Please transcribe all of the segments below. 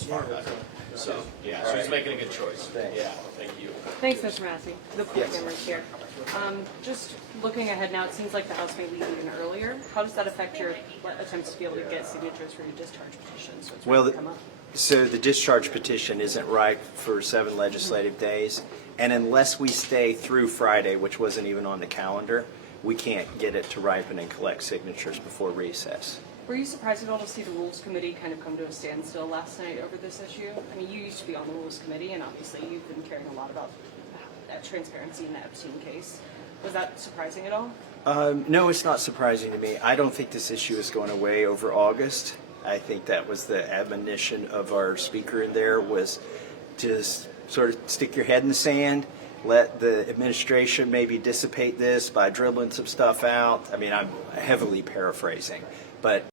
as far better. So, yeah, so he's making a good choice. Yeah, thank you. Thanks, Mr. Massie. The Yes. cameras here. Just looking ahead now, it seems like the House may leave even earlier. How does that affect your attempts to be able to get signatures for your discharge petition? So it's Well, ready to come up. so the discharge petition isn't ripe for 7 legislative days, and unless we stay through Friday, which wasn't even on the calendar, we can't get it to ripen and collect signatures before recess. Were you surprised at all to see the Rules Committee kind of come to a standstill last night over this issue? I mean, you used to be on the Rules Committee, and obviously you've been caring a lot about transparency in the Epstein case. Was that surprising at all? No, it's not surprising to me. I don't think this issue is going away over August. I think that was the admonition of our speaker in there, was just sort of stick your head in the sand, let the administration maybe dissipate this by dribbling some stuff out. I mean, I'm heavily paraphrasing, but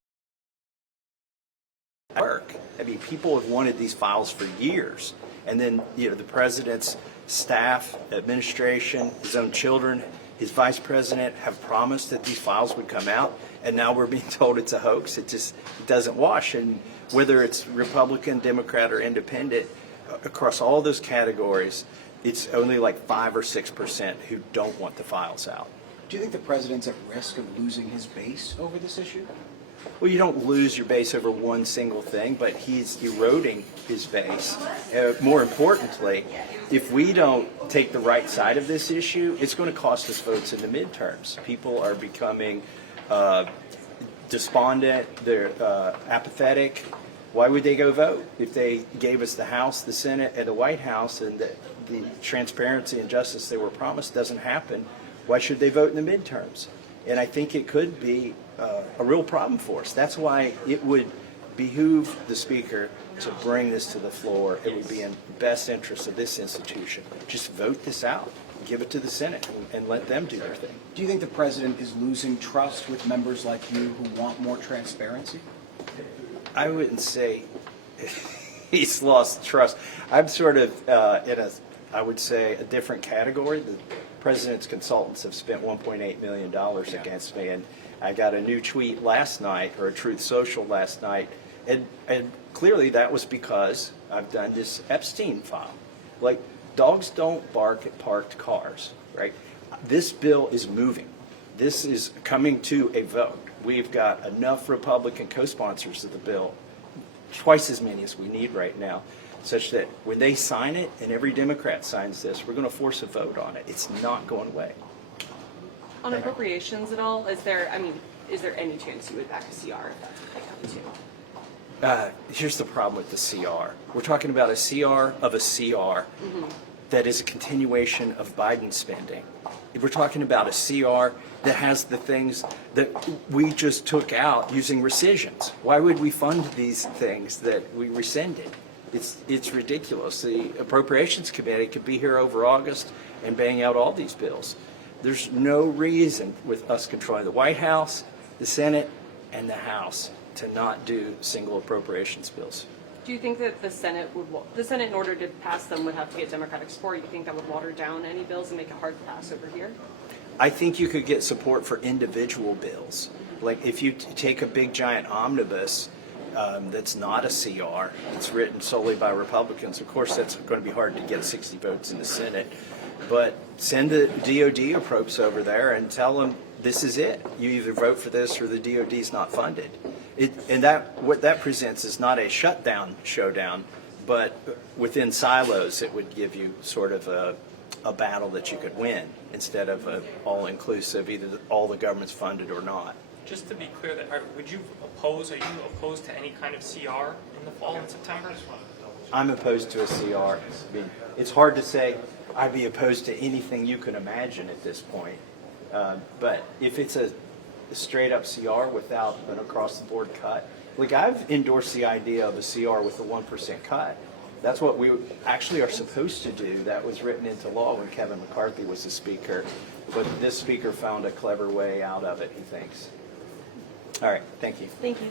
work. I mean, people have wanted these files for years, and then the president's staff, administration, his own children, his vice president have promised that these files would come out, and now we're being told it's a hoax. It doesn't wash. And whether it's Republican, Democrat, or Independent, across all those categories, it's only like 5 or 6% who don't want the files out. Do you think the president's at risk of losing his base over this issue? Well, you don't lose your base over one single thing, but he's eroding his base. More importantly, if we don't take the right side of this issue, it's going to cost us votes in the midterms. People are becoming despondent, they're apathetic. Why would they go vote? If they gave us the House, the Senate, and the White House, and the transparency and justice they were promised doesn't happen, why should they vote in the midterms? And I think it could be a real problem for us. That's why it would behoove the Speaker to bring this to the floor. It would be in the best interest of this institution. Just vote this out, give it to the Senate, and let them do their thing. Do you think the president is losing trust with members like you who want more transparency? I wouldn't say he's lost trust. I'm sort of in a, I would say, a different category. The president's consultants have spent $1.8 million against me, and I got a new tweet last night, or a Truth Social last night, and clearly that was because I've done this Epstein file. Like, dogs don't bark at parked cars, right? This bill is moving. This is coming to a vote. We've got enough Republican co-sponsors of the bill, twice as many as we need right now, such that when they sign it, and every Democrat signs this, we're going to force a vote on it. It's not going away. On appropriations at all, is there any chance you would back a CR if that's what they come to? Here's the problem with the CR. We're talking about a CR of a CR that is a continuation of Biden spending. We're talking about a CR that has the things that we just took out using rescissions. Why would we fund these things that we rescinded? It's ridiculous. The Appropriations Committee could be here over August and bang out all these bills. There's no reason with us controlling the White House, the Senate, and the House to not do single appropriations bills. Do you think that the Senate in order to pass them, would have to get Democratic support? You think that would water down any bills and make it hard to pass over here? I think you could get support for individual bills. Like if you take a big giant omnibus that's not a CR, it's written solely by Republicans, of course that's going to be hard to get 60 votes in the Senate, but send the DOD approps over there and tell them this is it. You either vote for this or the DOD's not funded. And what that presents is not a shutdown showdown, but within silos it would give you sort of a battle that you could win instead of an all-inclusive, either all the government's funded or not. Just to be clear, are you opposed to any kind of CR in the fall in September? I'm opposed to a CR. I mean, it's hard to say I'd be opposed to anything you can imagine at this point. But if it's a straight up CR without an across the board cut, like I've endorsed the idea of a CR with a 1% cut. That's what we actually are supposed to do. That was written into law when Kevin McCarthy was the speaker. But this speaker found a clever way out of it, he thinks. All right, thank you. Thank you.